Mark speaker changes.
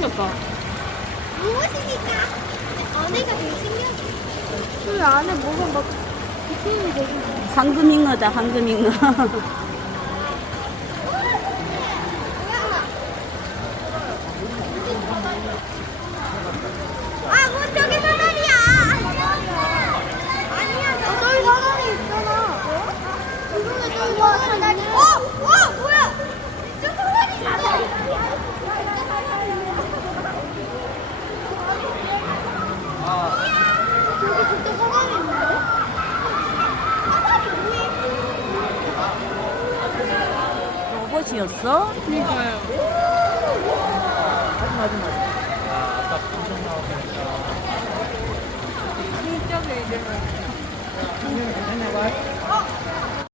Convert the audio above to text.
Speaker 1: 생겼다.
Speaker 2: 무엇입니까? 안에가 되게 신기하다.
Speaker 3: 그 안에 뭐가 막 디테일이 되게
Speaker 1: 황금잉어다, 황금잉어.
Speaker 2: 아, 뭐 저기 사다리야. 아니야, 저기 사다리 있잖아. 이거는 저기 사다리. 뭐야? 저 사다리 있어. 저기 진짜 사다리 있는데? 사다리 뭐야?
Speaker 1: 로봇이었어? 그니까요.
Speaker 4: 아까 풍선 나오니까.
Speaker 1: 진짜 이제.